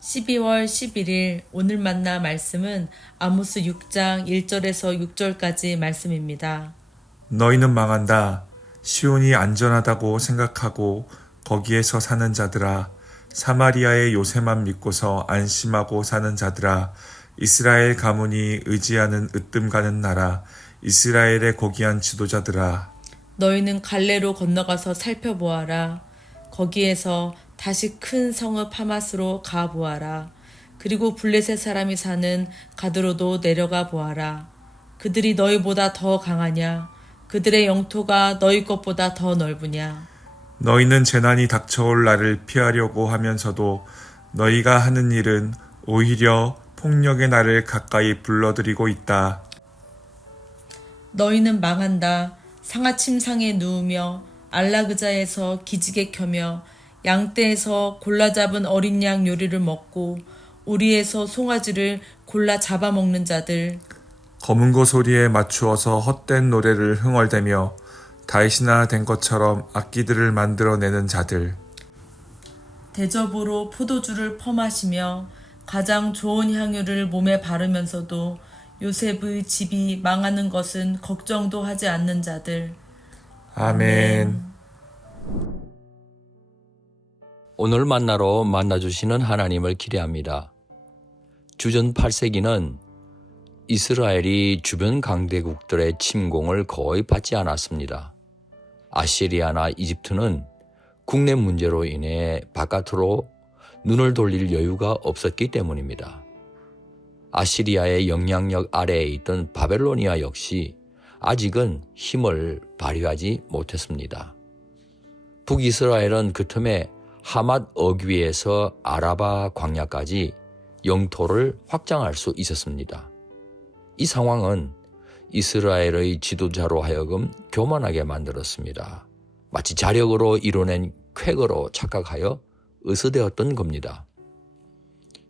12월 11일 오늘 만나 말씀은 아모스 6장 1절에서 6절까지 말씀입니다. 너희는 망한다. 시온이 안전하다고 생각하고 거기에서 사는 자들아, 사마리아의 요새만 믿고서 안심하고 사는 자들아, 이스라엘 가문이 의지하는 으뜸 가는 나라, 이스라엘의 고귀한 지도자들아. 너희는 갈레로 건너가서 살펴보아라. 거기에서 다시 큰 성읍 하마스로 가보아라. 그리고 블레셋 사람이 사는 가드로도 내려가 보아라. 그들이 너희보다 더 강하냐? 그들의 영토가 너희 것보다 더 넓으냐? 너희는 재난이 닥쳐올 날을 피하려고 하면서도 너희가 하는 일은 오히려 폭력의 날을 가까이 불러들이고 있다. 너희는 망한다. 상아침상에 누우며 안락의자에서 기지개 켜며 양떼에서 골라 잡은 어린 양 요리를 먹고 우리에서 송아지를 골라 잡아먹는 자들. 검은고 소리에 맞추어서 헛된 노래를 흥얼대며 다윗이나 된 것처럼 악기들을 만들어내는 자들. 대접으로 포도주를 퍼마시며 가장 좋은 향유를 몸에 바르면서도 요셉의 집이 망하는 것은 걱정도 하지 않는 자들. 아멘. 오늘 만나러 만나주시는 하나님을 기대합니다. 주전 8세기는 이스라엘이 주변 강대국들의 침공을 거의 받지 않았습니다. 아시리아나 이집트는 국내 문제로 인해 바깥으로 눈을 돌릴 여유가 없었기 때문입니다. 아시리아의 영향력 아래에 있던 바벨로니아 역시 아직은 힘을 발휘하지 못했습니다. 북이스라엘은 그 틈에 하맛 어귀에서 아라바 광야까지 영토를 확장할 수 있었습니다. 이 상황은 이스라엘의 지도자로 하여금 교만하게 만들었습니다. 마치 자력으로 이뤄낸 쾌거로 착각하여 으스대었던 겁니다.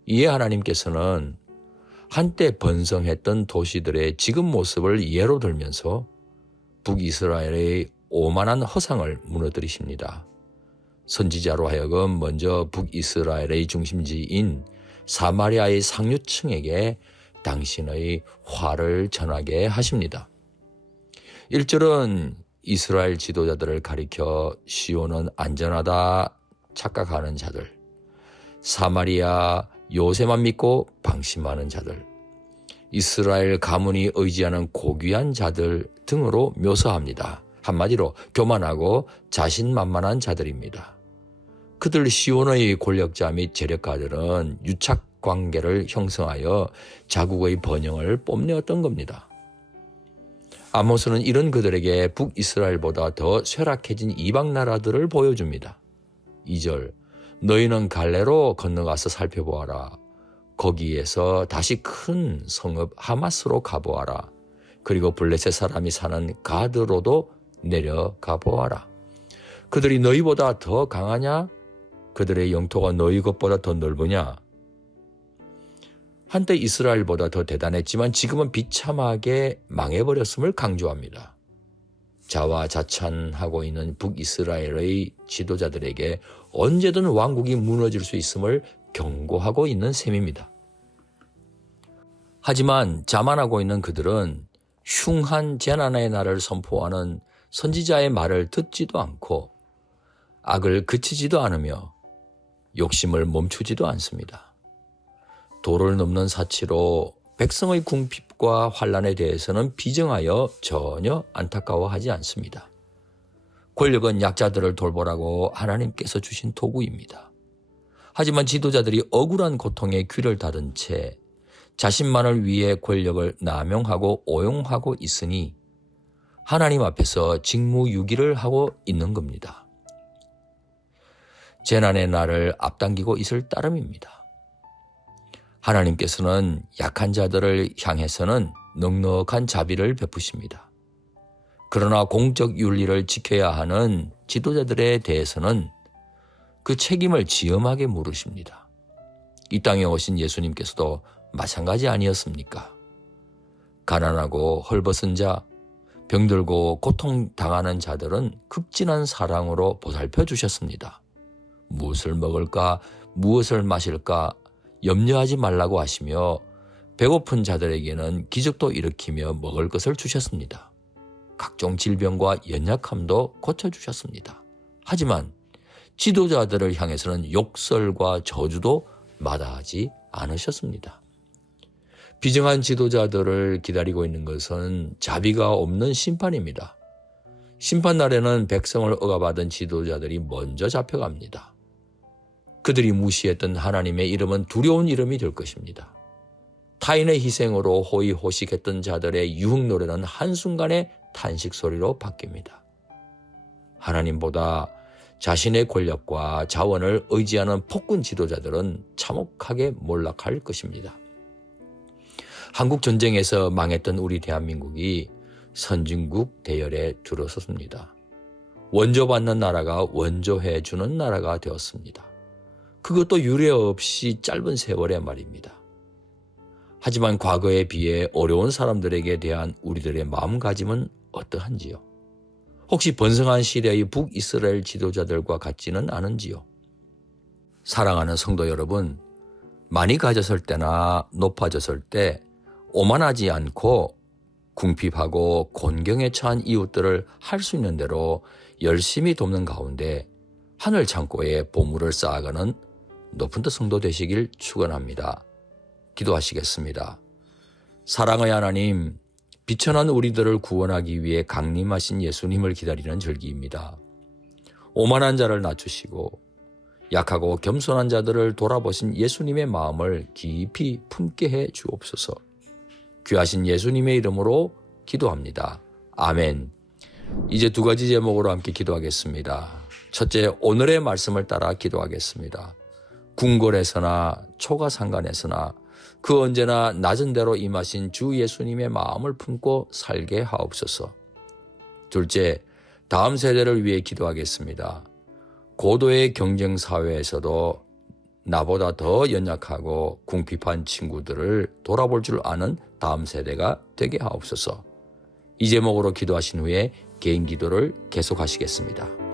이에 하나님께서는 한때 번성했던 도시들의 지금 모습을 예로 들면서 북이스라엘의 오만한 허상을 무너뜨리십니다. 선지자로 하여금 먼저 북이스라엘의 중심지인 사마리아의 상류층에게 당신의 화를 전하게 하십니다. 1절은 이스라엘 지도자들을 가리켜 시온은 안전하다 착각하는 자들, 사마리아 요새만 믿고 방심하는 자들, 이스라엘 가문이 의지하는 고귀한 자들 등으로 묘사합니다. 한마디로 교만하고 자신만만한 자들입니다. 그들 시온의 권력자 및 재력가들은 유착관계를 형성하여 자국의 번영을 뽐내었던 겁니다. 아모스는 이런 그들에게 북이스라엘보다 더 쇠락해진 이방 나라들을 보여줍니다. 2절, 너희는 갈레로 건너가서 살펴보아라. 거기에서 다시 큰 성읍 하마스로 가보아라. 그리고 블레셋 사람이 사는 가드로도 내려가 보아라. 그들이 너희보다 더 강하냐? 그들의 영토가 너희 것보다 더 넓으냐? 한때 이스라엘보다 더 대단했지만 지금은 비참하게 망해버렸음을 강조합니다. 자화자찬하고 있는 북이스라엘의 지도자들에게 언제든 왕국이 무너질 수 있음을 경고하고 있는 셈입니다. 하지만 자만하고 있는 그들은 흉한 재난의 날을 선포하는 선지자의 말을 듣지도 않고 악을 그치지도 않으며 욕심을 멈추지도 않습니다. 도를 넘는 사치로 백성의 궁핍과 환난에 대해서는 비정하여 전혀 안타까워하지 않습니다. 권력은 약자들을 돌보라고 하나님께서 주신 도구입니다. 하지만 지도자들이 억울한 고통에 귀를 닫은 채 자신만을 위해 권력을 남용하고 오용하고 있으니 하나님 앞에서 직무유기를 하고 있는 겁니다. 재난의 날을 앞당기고 있을 따름입니다. 하나님께서는 약한 자들을 향해서는 넉넉한 자비를 베푸십니다. 그러나 공적 윤리를 지켜야 하는 지도자들에 대해서는 그 책임을 지엄하게 물으십니다. 이 땅에 오신 예수님께서도 마찬가지 아니었습니까? 가난하고 헐벗은 자, 병들고 고통당하는 자들은 극진한 사랑으로 보살펴 주셨습니다. 무엇을 먹을까, 무엇을 마실까, 염려하지 말라고 하시며 배고픈 자들에게는 기적도 일으키며 먹을 것을 주셨습니다. 각종 질병과 연약함도 고쳐주셨습니다. 하지만 지도자들을 향해서는 욕설과 저주도 마다하지 않으셨습니다. 비정한 지도자들을 기다리고 있는 것은 자비가 없는 심판입니다. 심판날에는 백성을 억압하던 지도자들이 먼저 잡혀갑니다. 그들이 무시했던 하나님의 이름은 두려운 이름이 될 것입니다. 타인의 희생으로 호의호식했던 자들의 유흥 노래는 한순간에 탄식 소리로 바뀝니다. 하나님보다 자신의 권력과 자원을 의지하는 폭군 지도자들은 참혹하게 몰락할 것입니다. 한국 전쟁에서 망했던 우리 대한민국이 선진국 대열에 들어섰습니다. 원조받는 나라가 원조해주는 나라가 되었습니다. 그것도 유례 없이 짧은 세월의 말입니다. 하지만 과거에 비해 어려운 사람들에게 대한 우리들의 마음가짐은 어떠한지요? 혹시 번성한 시대의 북이스라엘 지도자들과 같지는 않은지요? 사랑하는 성도 여러분, 많이 가졌을 때나 높아졌을 때 오만하지 않고 궁핍하고 곤경에 처한 이웃들을 할 수 있는 대로 열심히 돕는 가운데 하늘 창고에 보물을 쌓아가는 높은 데 성도 되시길 축원합니다. 기도하시겠습니다. 사랑의 하나님, 비천한 우리들을 구원하기 위해 강림하신 예수님을 기다리는 절기입니다. 오만한 자를 낮추시고 약하고 겸손한 자들을 돌아보신 예수님의 마음을 깊이 품게 해 주옵소서. 귀하신 예수님의 이름으로 기도합니다. 아멘. 이제 두 가지 제목으로 함께 기도하겠습니다. 첫째, 오늘의 말씀을 따라 기도하겠습니다. 궁궐에서나 초가상간에서나 그 언제나 낮은 데로 임하신 주 예수님의 마음을 품고 살게 하옵소서. 둘째, 다음 세대를 위해 기도하겠습니다. 고도의 경쟁 사회에서도 나보다 더 연약하고 궁핍한 친구들을 돌아볼 줄 아는 다음 세대가 되게 하옵소서. 이 제목으로 기도하신 후에 개인 기도를 계속하시겠습니다.